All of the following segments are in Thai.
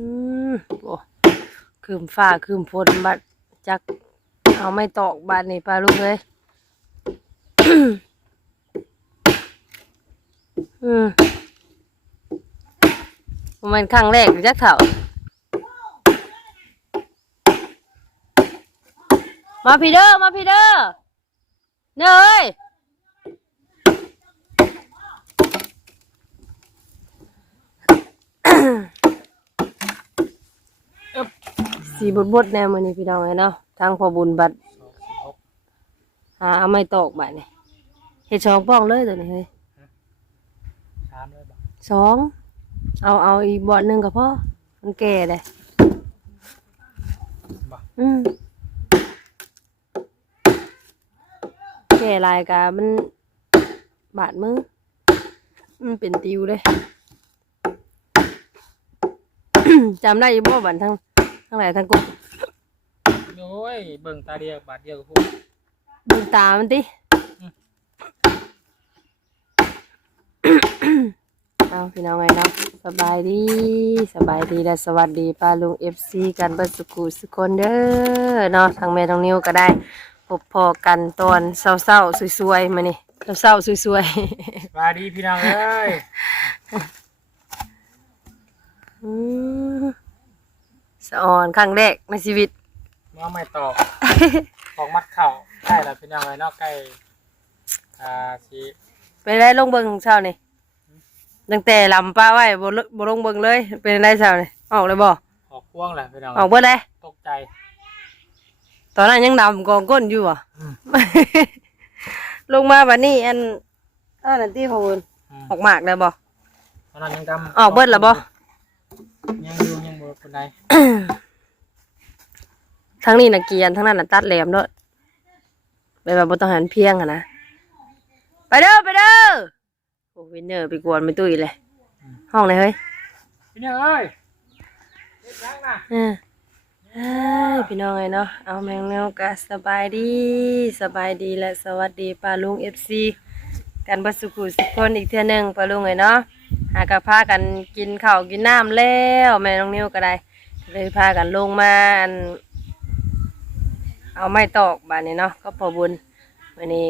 อืมโอ้คืมฟ้าคืมฝนบัดจัก เอาไม่ตอกบาดนี่ปลาลูกเลยอืมมันครั้งแรกจักเถ่ามาพี่เด้อมาพี่เด้อเนยเอ้ย สีบดบดๆแนวมันนี่พี่น้องไงเนาะทางพอบุญบัตรหาเอาไม่ตอกบัตรนี่เห็ดสองป้องเลยตัวนี้เฮ้ยชามเลยบ่สองเอาเอาอีกบอดหนึ่งก็พอมันแก่เลยบ่อืมแก่ลายกามันบาดมือมันเป็นติวเลยจำได้อยี่บ่บันทั้ง ทั้งหลายทั้งกบโอ้ยเบิ่งตาเดียวบาทเดียวก็พูดดูตามันติเอาพี่น้องไงเนาะสบายดีสบายดีและสวัสดีป้าลุงเอฟซีกันเบิดสุขุสุกคนเด้อเนาะทางแม่ทางนิ้วก็ได้พบพอกันตอนเศร้าๆสวยๆมานี่เศร้าๆสวยสบายดีพี่น้องเอ้ย ๆอืม สะอ่อนครั้งแรกในชีวิตเมื่อไม่ตอกตอกมัดเข่าใกล้แล้วพี่น้องเลยเนอกใกล้อ่าสิเป็นไรลงเบิงเช้านี่ตั้งแต่ลำป้าไว้บ่ลบ่ลงเบิงเลย เป็นไรเช้านี่ออกเลยบ่ออกพ่วงแหละพี่น้องออกเบิดเลยตกใจ ตอนนั้นยังดำกองก้นอยู่อะ อืม ลงมาบัดนี้อันอันนั้นที่พอบุญอืมออกหมากเลยบ่ตอนนั้นยังดำออกเบิดแล้วบ่ ยังอยู่ยังบ่คนใดทั้งนี้น่ะเกรียนทั้งนั้นน่ะตัดแหลมเด้อไปแบบบ่ต้องหันเพียงอะนะ ไปเด้อไปเด้อโอ้วินเนอร์ไปกวนไม่ตุ้ยเลย ห้องไหนเฮ้ยพี่น้องเอ้ยเฮ็ดยังน่ะเออเอ้ยพี่น้องไงเนาะ เอาแมงแนวกะสบายดี สบายดีและสวัสดีป้าลุงเอฟซีกันบัดสุขุสุขคนอีกเทื่อหนึงป้าลุงไงเนาะ หากะพากันกินข้าวกินน้ำแล้วแม่น้องนิ้วก็ได้เลยพากันลงมาอันเอาไม้ตอกบานนี้เนาะก็พอบุญวันนี้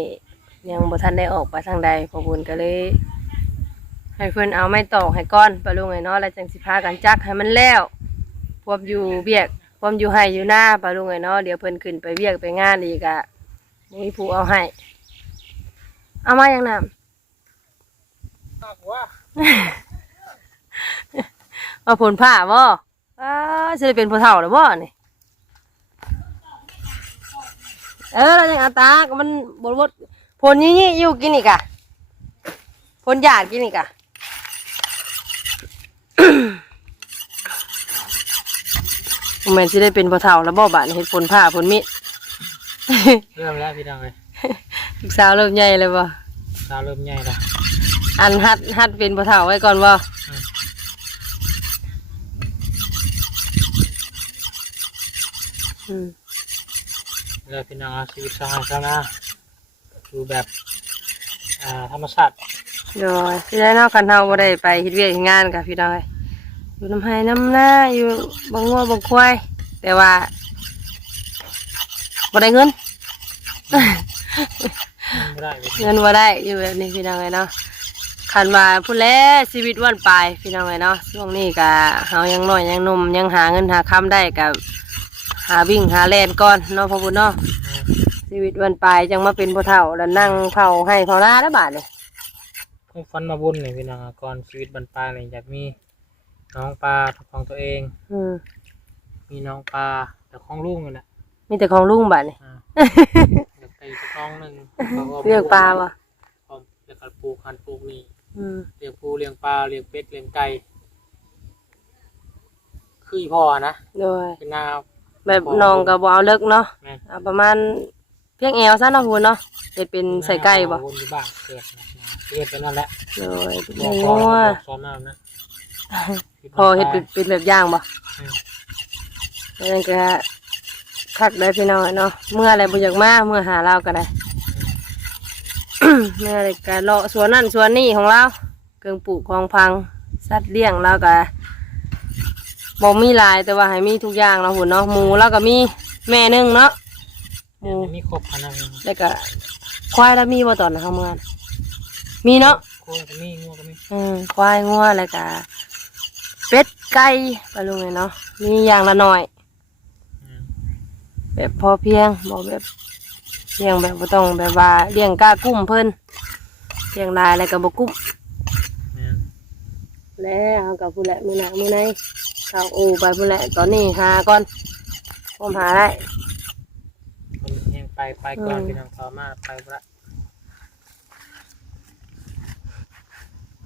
ยังบ่ทันได้ออกไปทางใดพอบุญก็เลย ให้เพิ่อนเอาไม้ตอกให้ก้อนปะลุงไอ้เนาะแล้วจังสิพากันจักให้มันแล้วพวมอยู่เวียกพวมอยู่ให้อยู่หน้าปะลุงไอ้เนาะเดี๋ยวเพิ่อนขึ้นไปเวียกไปงานอีกอะมีผู้เอาให้เอามาอย่างน้มากว่าำ มาผลผ้าบ่อ้าสิได้เป็นผู้เฒ่าแล้วบ่นี่เออเรายังเอาตาก็มันบดบดผลยี่ๆอยู่กินอีกอะผลหยาดกินอีกอะผมแม่นสิได้เป็นพ่อเฒ่าแล้วบ่บาดนี้เฮ็ดผลผ้าผลมีดเริ่มแล้วพี่น้องเอ้ยลูกสาวเริ่มใหญ่เลยบ่สาวเริ่มใหญ่แล้ว อันฮัดฮัดเป็นพ่อเฒ่าไว้ก่อนบ่อืมอืมแล้วพี่น้องเอาชีวิตสหายชาวนาดูแบบอ่าธรรมชาติโดยสิได้เนาะคันเฮาบ่ได้ไปเฮ็ดเวียกเฮ็ดงานกับพี่น้องเอ้ยอยู่น้ำไห้น้ำหน้าอยู่บางงัวบางควายแต่ว่าบ่ได้เงินไม่ได้พี่น้องเงินบ่ได้อยู่แบบนี้พี่น้องเอ้ยเนาะ คันว่าผู้แลชีวิตวันปลายพี่น้องเอ้ยเนาะช่วงนี้ก็เฮายังน้อยยังหนุ่มยังหาเงินหาคำได้ก็หาวิ่งหาแล่นก่อนเนาะพ่อบุญเนาะชีวิตวันปลายจังมาเป็นพ่อเฒ่าแล้วนั่งเผาให้เผาหน้าแล้วบาดเนี่ยเพิ่งฟันมาบุญนี่พี่น้องอะก่อนชีวิตบรรปลายนี่อยากมีน้องปลาของตัวเอง อืมมีน้องปลาแต่ของลูกนี่แหละมีแต่ของลุงบาดเนี่ยอ่าอยากไปสักน้องหนึ่งขเรียกปลาวะ พร้อมแล้วก็ปลูกหันปลูกนี่ อืมเลี้ยงปูเลี้ยงปลาเลี้ยงเป็ดเลี้ยงไก่คืออีพอนะโดยเป็นนา แบบน้องก็บ่เอาเลิกเนาะแม่น เอาประมาณเพียงแอวซะเนาะพูนเนาะเฮ็ดเป็นใส่ไก่บ่วนอยู่บ้านเกิดนะเกิดเป็นนั่นแหละโดยเป็นบอกงัพ่อวบอกซ้อนนั่นนะพอเฮ็ดเป็นเป็นแบบอย่างบ่อืมนั่นก็คักได้พี่น้องเนาะเมื่ออะไรบ่อยากมาเมื่อหาเราก็ได้ เมื่ออะไรก็เลาะสวนนั่นสวนนี่ของเราเครื่องปลูกของพังสัตว์เลี้ยงเราก็บ่มีหลายแต่ว่าให้มีทุกอย่างเนาะหุ่นเนาะหมูแล้วก็มีแม่หนึงเนาะหมูมีครบอันนั้นแล้วก็ควายแล้วมีบ่ตอนนะเฮาเมื่อมีเนาะ โคก็มีงัวก็มีอืมควายงัวแล้วก็เป็ดไก่ไปลุงเลยเนาะมีอย่างละหน่อย อืมแบบพอเพียงบ่แบบ เลี้ยงแบบบ่ต้องแบบว่าเลี้ยงกล้ากุ้มเพิ่นเลี้ยงหลายแล้วก็บ่กุ้มแม่นแล้วเฮาก็ผู้แหละมื้อหน้ามื้อไหนเข้าโอ้ไปผู้แหละตอนนี้หาก่อนผมหาได้ คนเฮงไปไปก่อนอืม พี่น้องต่อมาไปบ่ละ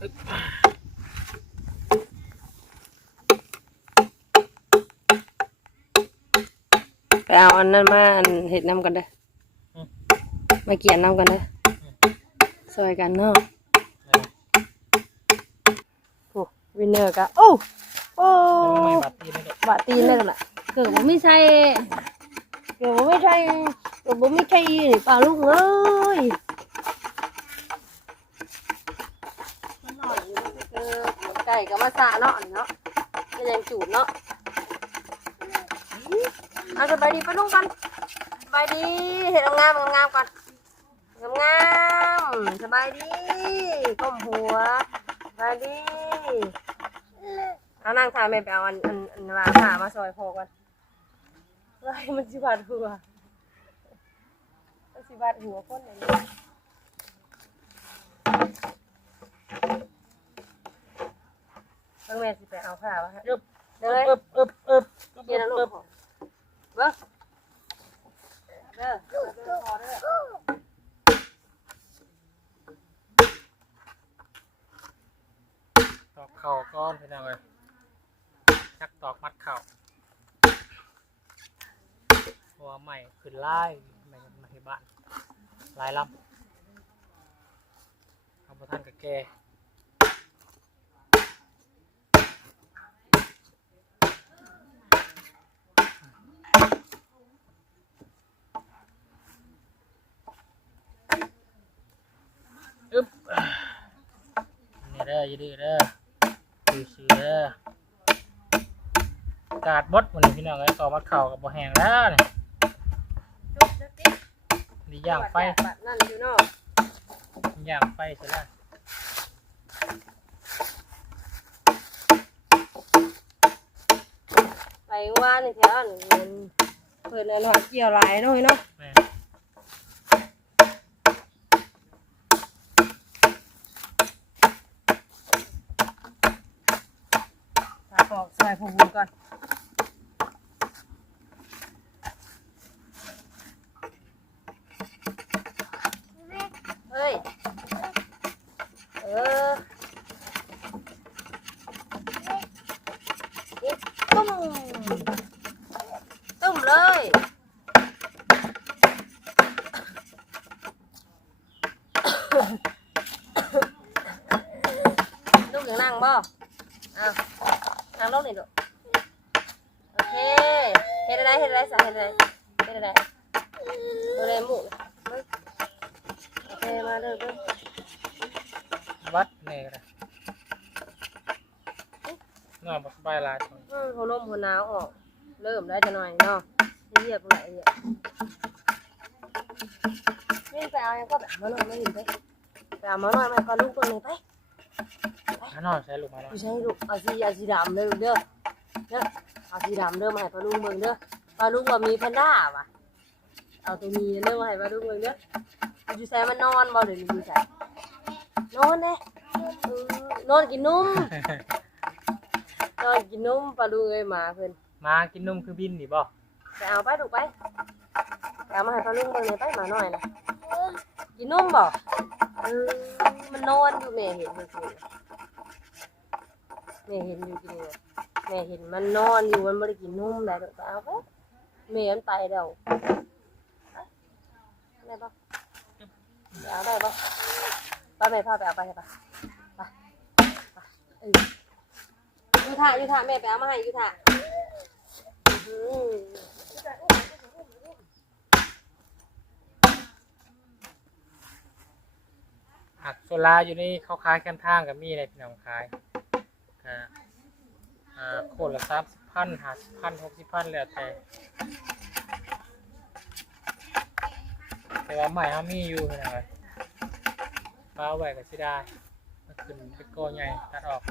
อึ๊บไปเอาอันนั้นมาอันเห็ดน้ำกันเด้ออ มาเกี่ยนน้ำกันเด้ออซอยกันเนาะแม่นโอ้วินเนอร์กะโอ้โอ้แล้วไม่บัดตีไม่ได้บาดตีนได้กันละเกิดผมไม่ใช่เกิดผมไม่ใช่เกิดผมไม่ใช่นี่ป่าลูกเอ้ยมันหน่อยอยู่นี่คือไก่กับมาสาเนาะอันนี้เนาะเป็นยังจูดเนาะเอาสบายดีไปลุงกันสบายดีเห็ดงามๆงามๆก่อน งามๆสบายดีก้มหัวสบายดีเอานั่งทานไม่ไปเอาอันอันอันมาผ่ามาซอยพอกันไรมันสิบาดหัวมันสิบาดหัวคนอย่างนี้เบิ่งแม่สิไปเอาผ้าวะฮะ อึ๊บ เด้อเลย อึ๊บอึ๊บอึ๊บอึ๊บ เกียร์นะลู อึ๊ ก บ ของเบิ่งเด้อเด้อเด้อพอเด้อ ตอกเข่าก้อนพี่น้องเลยจักตอกมัดเข่าหัวใหม่ขึ้นไล่ใหม่มาที่บ้านลายลำเอาประท่านกับแกอึ๊บนี่เด้ ออยืดอเด้อดูสีเด้อกาดบดวันนี้พี่น้องไอ้ยต่อมัดเข่ากับบ่แห้งแล้วนี่จบจุ๊บจิ๊บดีย่างไฟบัดนั่นอยู่เนาะย่างไฟเสร็จแล้วไปว่าในแถวนี่มันเพิ่นอันหอดเกี่ยวหลายเนาะเนาะ แม่ ถาปอก ใส่ผงบุญก่อนเฮ้ยเออนี่ตุ้มตุ้ม เลยลูกอย่างนั่งบ่อ้เฮ็ดอะไรเฮ็ดอะไรสาเฮ็ดอะไรเฮ็ดอะไรดูเลยหมูเบิ่งโอเคมาเด้อเบิ่งวัดเนี่ก็ได้นอนบ่สบายหลายคนอืมหัวนมหัวหนาวออก เริ่มได้จะหน่อยเนาะเหยียบไหลเหยียบนี่ไปเอายังก็แบบมาหน่อยไม่เห็นไปไปเอามาหน่อยมาก่อนลูกตัวหนึงไปหานอนใช้ลูกมาแล้วไม่ใช่ลูกเอาสีเอาสีดำเลยลูกเด้อเด้อ เอาสีดำเด้อมาให้ปลาลุงเบิ่งเด้อปลาลุงว่ามีแพนด้าว่ะ เอาตัวนี้เด้อมาให้ปลาลุงเบิ่งเด้ออยู่ใส่มันนอนบ่เดี๋ยวนี้อยู่ใส่นอนเด้เออนอนกินนมนอนกินนมปลาลุงเอ้ยหมาเพิ่นมากินนมคือบินนี่บ่ไปเอาไปถูกไปไปเอามาให้ปลาลุงเบิ่งเลยไปหมาหน่อยนะกินนมบ่เออมันนอนอยู่แม่เห็นมันคือแม่เห็นอยู่จริงเลยแม่เห็นมันนอนอยู่มันไม่ได้กินนมแล้วไปเอาไปแม่มันไปแล้วไปได้ปะเอาได้ปะป้าแม่พาไปเอาไปให้ปะไปไปยูท่ายูท่าแม่ไปเอามาให้ยูท่าอื้อหือหักโซลาอยู่นี่เขาขายกันทางกับมีอะไรพี่น้องขายก็อ่า โคนละสามสิบพันหาสิบพันหกสิบพันแล้วแต่ แต่ว่าใหม่เขามีอยู่เป็นไงฟ้าไหวก็สิได้มันขึ้นไปโกใหญ่ตัดออก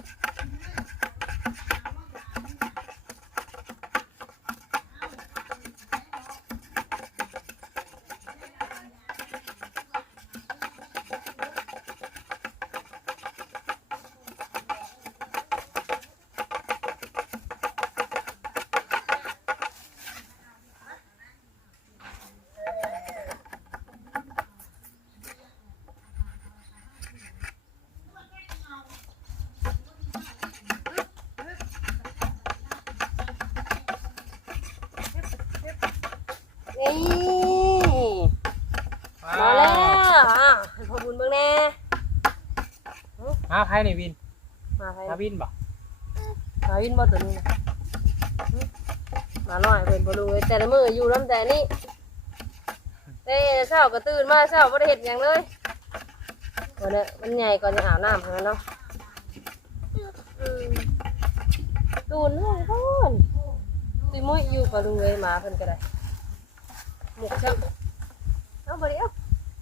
มาใครนี่วินมาใครมาวินบ่มาวินบ่ตัวนี้นะหึมาหน่อยเพิ่นบ่รู้เลยแต่ละมื้ออยู่ลำแต่นี่แต่เช้าก็ตื่นมาเช้าบ่ได้เฮ็ดหยังเลยวันนี้มันใหญ่ก่อนจะอาบน้ำให้มันเนาะอืมตูนเฮ้ยพ่นตุยมุ้ยอยู่กับลุงเลยหมาเพิ่นก็ได้หมกช่างเอาบ่เดียว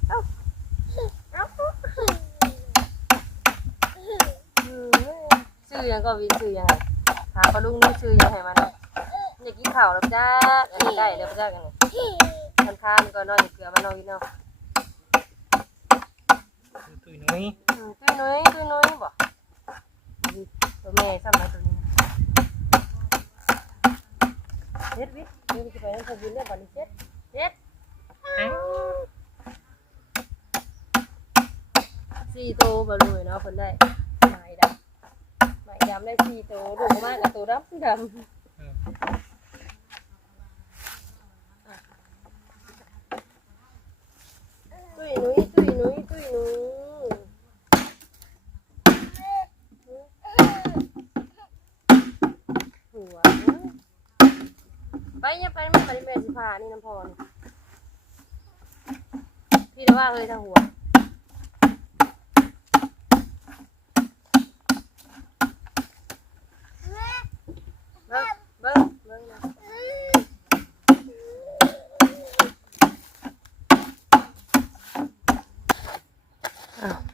เอาเอาอืมชื่อห ยังก็วินชื่อยังไงถาปลาลุงนี่ชื่อยังให้มันอยากกินข้าวแล้วจ้าอันนี้ได้แล้วจ้ากันคันคานก็นอนอยู่เกลือมันนอนอยู่เนาะตุ้ยนุ้ยอืมตุ้ยนุ้ยตุ้ยนุ้ยบ่ตัวแม่ซ้ำมาตัวนี้เฮ็ดวิเดี๋ยวจะไปนั่งทำบุญเนี่ยบัดนี้เฮ็ดเฮ็ดอ้าวสี่โตบ่รู้เนาะเพิ่นได้ ดำได้สี่โตวลูมากกับตัวดำดำตุ้ยนุ้ยตุ้ยนุ้ยตุ้ยนุ้ยหัวไปเนี่ยไปมันไปแม่สิพานี่น้ำพรพี่ได้ว่าเฮ้ยทางหัวเบิ้งเบิ้งเบิ้งนะ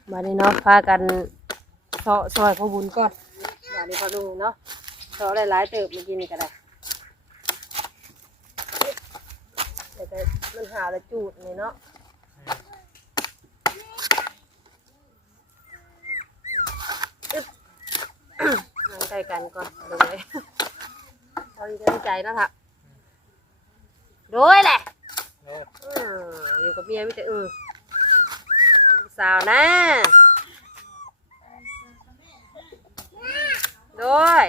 อ้าวมานี่เนาะพากันเสาะซอยพ่อบุญก่อนมานี่พอลุงเนาะเสาะหลายๆเติบเมื่อกี้นี่ก็ได้แต่แต่มันหาและจูดนี่เนาะนั่งใกล้กันก่อนดูเลยเราดีกันใจแล้วค่ะโดยแหละโอ้ยอืมอยู่กับเมียไม่แต่อือลูก สาวนะโดย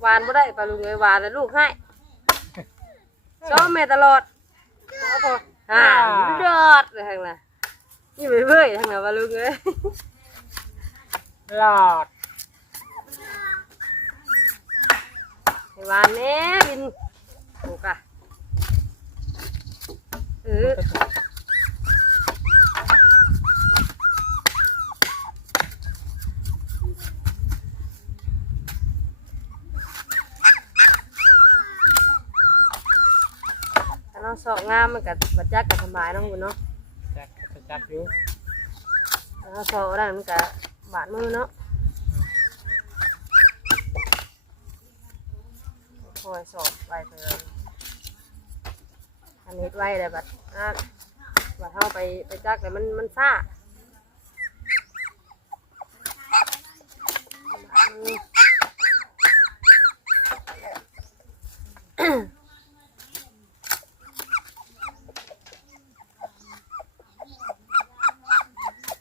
หวานบ่ได้ปลาลุงเลยหวานแล้วลูกให้ชอบแม่ตลอดขอพออ่ารอดเลยทางน่ะนี่ไม่เบื่อทางน่ะปลาลุงเลยหลอดไอ้หวานแน่บินโอ้กะเออถ้าน้อง สอกงามมันกับบัดจักกับสบายน้องบุญเนาะจักจะจักอยู่ถ้าน้องสอกได้มันกับบาดมือเนาะคอยสอบไปเพิ่นอันนี้ไว้เลยบัดอะบัดเข้าไปไปจักแต่มันมันซ่าอืม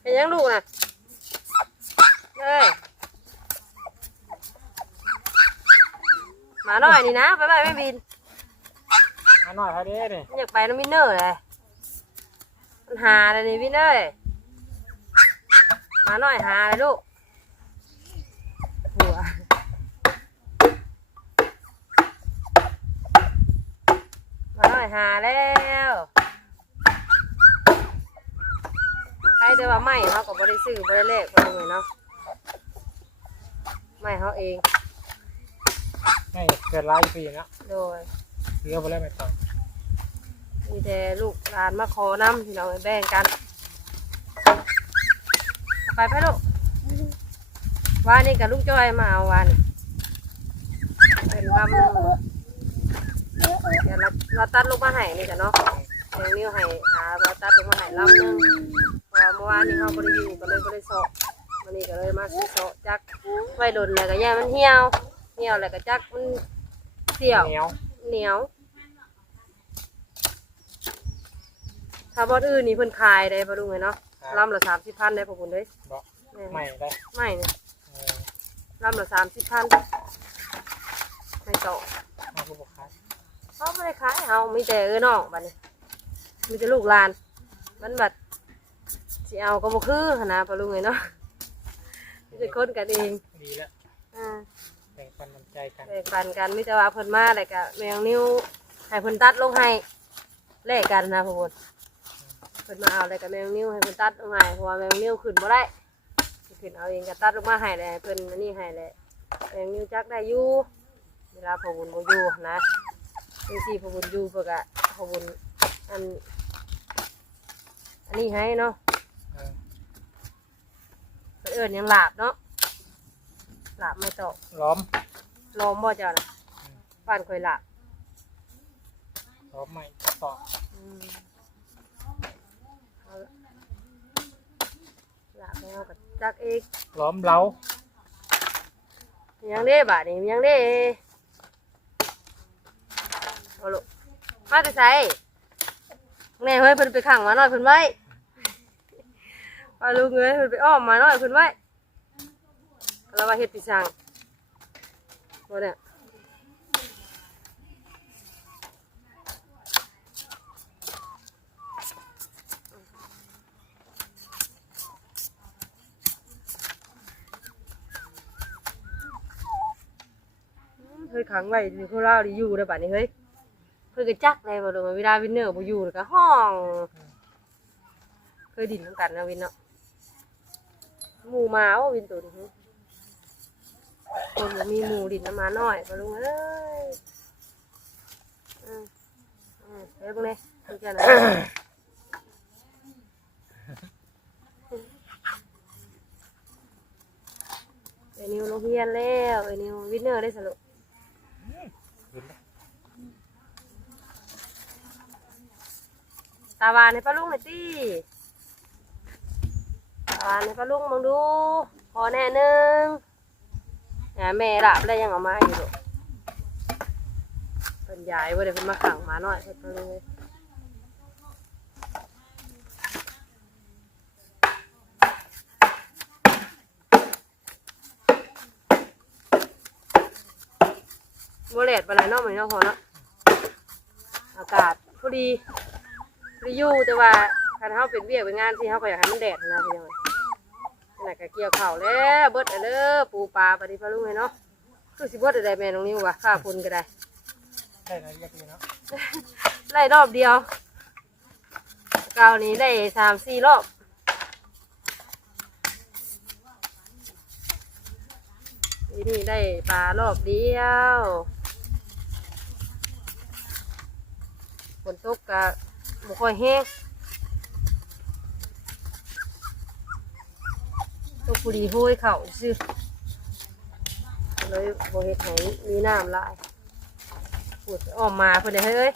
เป็น ยังลูกน่ะเอ้ยหมาหน่อยนี่นะไปไปไม่บินมาหน่อยพอดีนี่มันอยากไปน้ำวินเนอร์เลยมันหาเลยนี่วินเนอร์หมาหน่อยหาเลยลูก หัว หมาหน่อยหาแล้วใครจะว่าไม่ เขาก็บริซื้อบริเลขไปเลยเนาะไม่เขาเอง ไม่เกิดร้ายปีนะโดยเรือไปแล้วไม่ต้องมีแต่ลูกหลานมาขอน้ำที่เราแบ่งกันเอาไปไปลูกวานนี่กับลูกจ้อยมาเอาวานนี่เป็นลำหนึ่งเดี๋ยวเราเราตัดลูกมาให้นี่กันเนาะเดี๋ยวนิ้วให้หาเราตัดลูกมาให้ลำหนึ่งเพราะว่าเมื่อวานนี้เขาบริยูก็เลยบริสอบวันนี้ก็เลยมาสิสอบจักไว้โดนแล้วก็ย่ามันเหี่ยวเหี่ยวแล้วก็จักมันเสี่ยวเหนียวเหนียวถ้าบอดอื่นนี่เพิ่นขายได้ปะลุงไงเนาะลำละสามสิบพันได้พอคุณเด้ยบอกแม่นไม่ได้ไม่เนี่ยเออลำละสามสิบพันไม่โตะมาผู้ปกครองเขาไม่ได้ขายเอามีแต่เออน้องบัดนี้มีแต่ลูกหลานมันบัด สิเอาก็บ่คือหั่นนะปะลุงไงเนาะมีแต่คนกันเองดีแล้วอ่าแบ่งปันน้ำใจกันแบ่งปันกันมีแต่ว่าเพิ่นมาแต่ก็แมวนิ้วให้เพิ่นตัดลงให้แลกกันนะพ่อบุญเพิ่นมาเอาแล้วก็แมวนิ้วให้เพิ่นตัดลงให้เพราะว่าแมวนิ้วขึ้นบ่ได้สิขึ้นเอาเองก็ตัดลงมาให้แหละเพิ่นอันนี้ให้แหละแมวนิ้วจักได้อยู่เวลาพ่อบุญบ่อยู่นะบางทีพ่อบุญอยู่เพิ่นก็พ่อบุญอันอันนี้ให้เนาะเออ เพิ่นเอิ้นหยังหลาบเนาะหลาบไม่ตอกล้อมลอมบ่เจ้าน่ะบ้านข่อยหลาบล้อมไม่ต่ออืมเอาละหลาบแล้วกับจักเองล้อมเล้ายังเด้บาดนี่ยังเด้เอาลูกมาแต่ไสแน่เฮ้ยเพิ่นไปขังมาหน่อยเพิ่นไว้ ปลาลูกเอ้ยเพิ่นไปอ้อมมาหน่อยเพิ่นไว้แล้วว่าเฮ็ดปีสังบ่เนี่ยเฮ้ยขังไว้นี่เขาเล่าดิอยู่ได้อบัดนี้เฮ้ยเพิ่นก็จักเลยบ่ลงเวลาวินเนอร์บ่อยู่แล้วก็ห้อง เคยดินนำกันนะวินเนาะ หมูมาว่าวินตัวนี้คนบ่มีหมูดินน้ำมาน้อยบ่ลุงเอ้ยอืมอืมเฮ้ยพวกนี้เพิ่นจะนะไอ้นิวลงเฮียนแล้วไอ้นิววินเนอร์ได้สรุปตาวานให้ป้าลุงหน่อยตาห วานให้ป้าลุงมองดู พอแน่หนึงแหมแม่หลับแล้ยังเอามาอยู่ลูกเป็นยายว่าเดี๋ยวเพิ่นมาขังหมาหน่อยเพิ่นป้าลุงเลยบัวเลดปไหนนาะเหมือนนาะพอเนาะอากาศพอดีพอดีอยู่แต่ว่าคันเฮาเป็นเวียเป็นงานที่เฮาก็อยากให้มันแดดนะพี่น้อง นาดก็เกี่ยวข้าวแล้วเบิดแล้วเด้อปูปลาปฏิพะลุงเลยเนาะคือสิเบิดได้แม่น้องนิ้วะค่าฝุ่นก็ได้ได้นะเรียกดีเนาะไล่รอบเดียวเกาวนี้ได้สามสี่รอบนี่ได้ปลารอบเดียวฝนตกกะบ่ค่อยแห้ง ตกุรีห้วยเข่าซื้อเลยบ่เฮ็ดให้มีน้ำลายปวดออกมาเพื่อนเด้เฮ้ย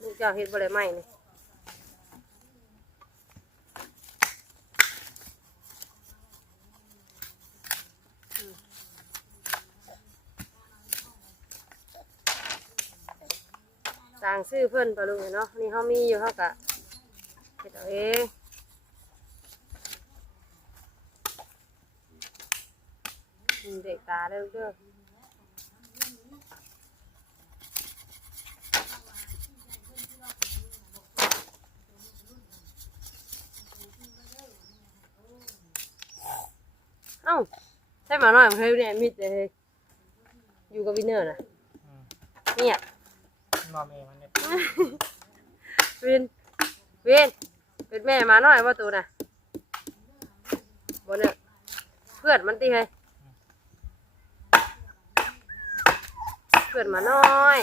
ลูกเจ้าเฮ็ดบ่ได้ไหมนี่ต่างซื้อเพื่อนปะลุงเนาะนี่เขามีอยู่เขากะเฮ็ดเอาเองอืมเด็ก ตาเด้อเด้อเอ้าใช่หมาหน่อยมันเคยเนี่ยมิดเลยอยู่กับวินเนอร์นะอืมเนี่ยนอนเองมันเนี่ยวินวินเป็นแม่หมาหน่อยว่าตัวน่ะบนเนี่ยเพื่อนมันตีให้ พื่อนมาน้อย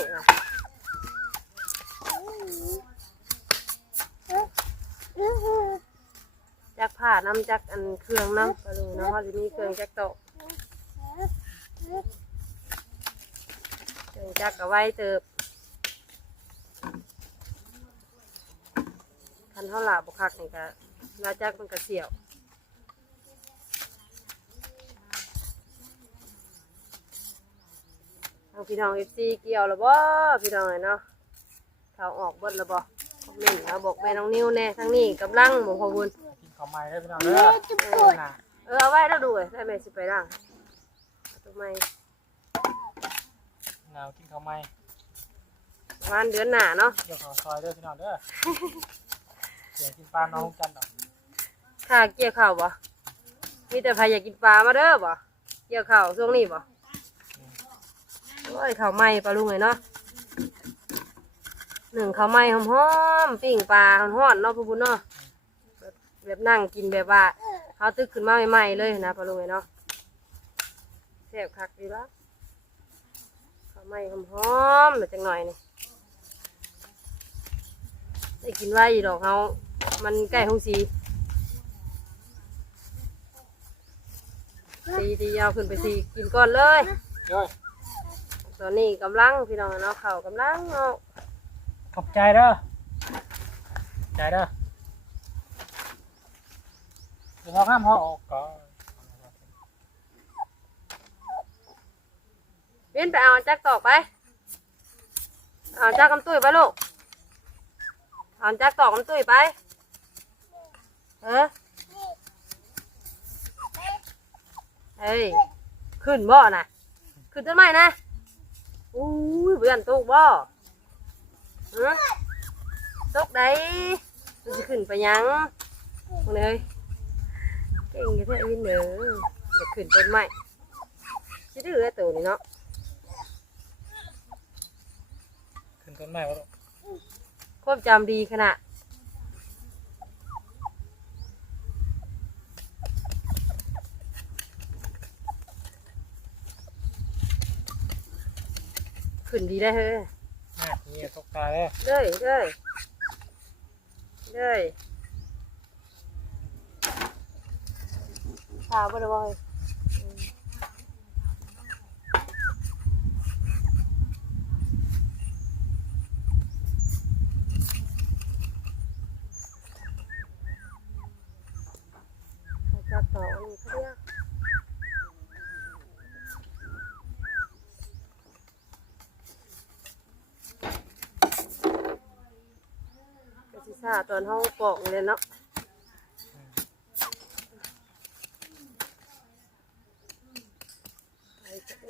จักผ้าน้ำจักอันเครื่องน้ำปลาลูเนาะเขาจะมีเครื่องจักโตเครื่องจักก็ไว้เติบคันเท่าหลาบกคักนี่ก็นาจักมันก็เสียว ทางพี่น้องเอฟซีเกี่ยวแล้วบ่พี่น้องเลยเนาะเขาออกเบิดแล้วบ่คอมเมนต์เอาบอกแม่น้องนิ้วแน่ทั้งนี้กำลังหมูพอบุญกินข้าวใหม่ได้พี่น้องเด้อเออน่ะเออเอาไว้แล้วดูเว้ยได้แม่สิไปล่างเอาทำไมหนาวกินข้าวใหม่ประมาณเดือนหน้าเนาะเดี๋ยวขอซอยเด้อพี่น้องเด้อเดี๋ยวกินปลาน้องกันดอกถ้าเกี่ยวข้าวบ่มีแต่ใครอยากกินปลามาเด้อบ่เกี่ยวข้าวช่วงนี้บ่ โอ้ยข้าวไหม้ปลาลุงเลยเนาะหนึ่งข้าวไหม้หอมๆปิ้งปลาฮ้อนๆเนาะพ่อบุญเนาะแบบนั่งกินแบบว่าเขาตึกขึ้นมาใหม่ๆเลยนะปลาลุงเลยเนาะแซ่บคักดีละข้าวไหม้หอมๆแบบจังหน่อยนี่ได้กินไว้ดอกเขามันใกล้ห้องสีสีทียาวขึ้นไปสีกินก่อนเลยเตอนนี้กำลังพี่น้องเนาะเข่าวกำลังเอาขอบใจเด้อใจเด้อเดี๋ยวพอข้ามพอออกก่อนเว้นไปเอาจักตอกไปเอาจักกำตุ้ยไปลูกเอาจักตอกกำตุ้ยไปเออเฮ้ยขึ้นบ่อน่ะขึ้นต้นไม้นะ อุ้ยเบื่อนตุกบ่ฮะตกได้มันจะขึ้นไปยังมึงเลยเก่งแค่วินเนอจะขึ้นต้นไม้ชิดื้อไอ้ตัวนี้เนาะขึ้นต้นไม้วะลูกความจำดีขนาด ขึ้นดีได้เฮ้ยน่านี่ตกตาเด้อเด้ยเด้ยเด้ยขาบ่ได้บ่เฮ้ยอืมให้จับต่ออันนี้เขาเรียก กะสิซ่าตอนเฮาปอกนี่แหละเนาะ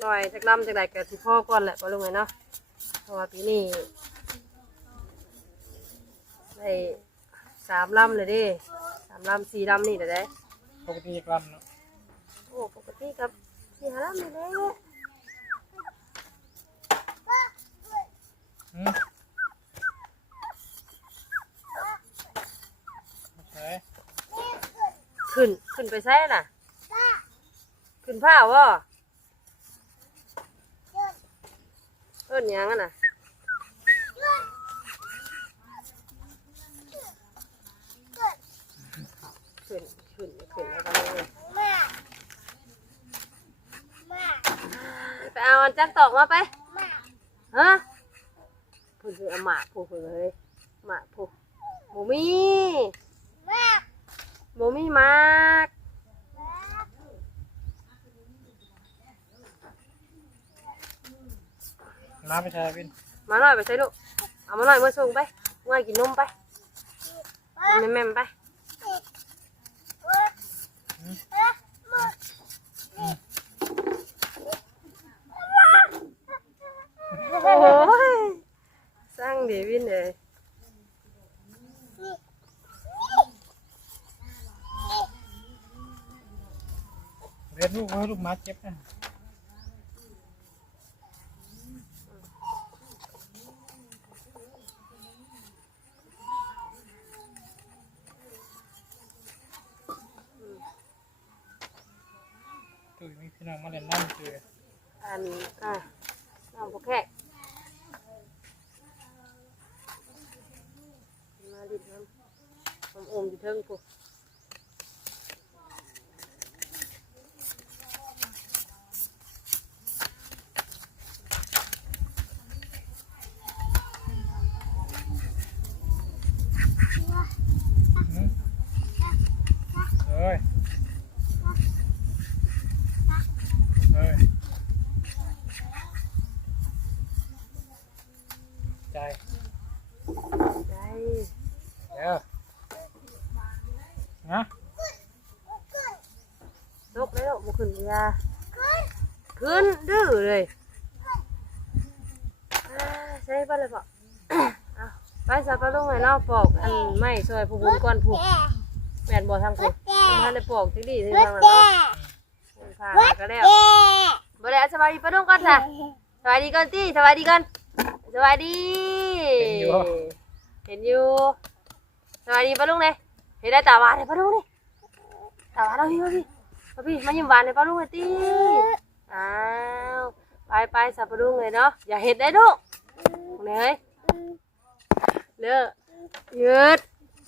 หน่อยจากลำจากไหนกับที่พ่อก่อนแหละก็ลงไงเนาะเพราะว่าปีนี้ได้สามลำเลยเดิสามลำสี่ลำนี่เดี๋ยวได้ปกติกลัมเนาะโอ้ปกติกับสี่ห้าลำนี่แหละอืมโอเค ขึ้นขึ้นไปใช่น่ะ ขึ้นผ้าวะเอิ้นยังอะน่ะขึ้นขึ้นขึ้นแล้วกันเลยไปเอาอันจักตอกมาไปฮะพูดคือเอาหมากพูดเลยหมากพูดหมูมี หมูมีหมากน้ำไปแช่วินมาหน่อยไปใส่ลูก เอามาหน่อยมาส่งไปง่ายกินนมไปกินแม่มๆไป โอ้ยสร้างเดวินเลย เรียน ลูกเว้ยลูกหมาเจ็บนะ น้องพวกแขกมาดิน้ำผมอมอยู่เทิงพวก อืมเอ้ยเอ้ยใจ ได้ เดี๋ยวนะ ลกแล้วบุขึ้น ยาขึ้นดื้อเลยอ่าใช่ป่ะเลยปะเอาไปสับปะรดไงเนาะปอกอันไม่ช่วยผู้บุญก่อนผู้แม่นบ่ทางผู้ท่านได้ปอกจังดีที่ทางนั้นเนาะผ่านมาก็แล้วบ่ได้สบายดีปะลุงก่อนจ้ะสบายดีก่อนติสบายดีก่อนสบายดี เห็นอยู่สบายดีปะลุงเลยเห็นได้ตาหวานเลยปะลุงนี่ตาหวานเอาพี่มาพี่ มาพี่มายิ้มหวานเลยปะลุงเลยติอ้าวไปไปสับปะลุงเลยเนาะอย่าเห็นได้ลูกเนี่ยเฮ้ยเลิกยืด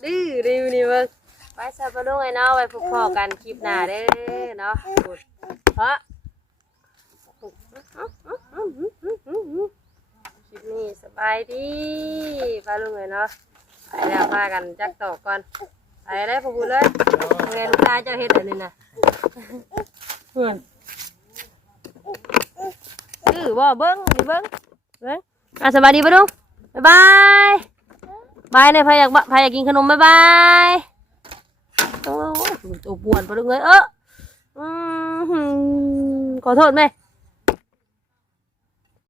ดื้อดื้อนี่เบิ่งไปสับปะลุงเลยเนาะไว้พบพอกันคลิปหน้าเด้อเนาะพูดเพราะคลิปนี้สบายดีปะลุงเลยเนาะไปแล้วพากันจักต่อก่อน ไปเลยพอพูดเลยเรียนลูกตาเจ้าเฮ็ดอันนี้นะเพื่อนดื้อบ่เบิ้งดิเบิ้งเบิ้งอะสบายดีปะลุงบ๊ายบายบายเลยพายอยากบะพายอยากกินขนมบ๊ายบายโอ้ยตัวปวนปะลุงเอ้ยเอออืมขอโทษไหม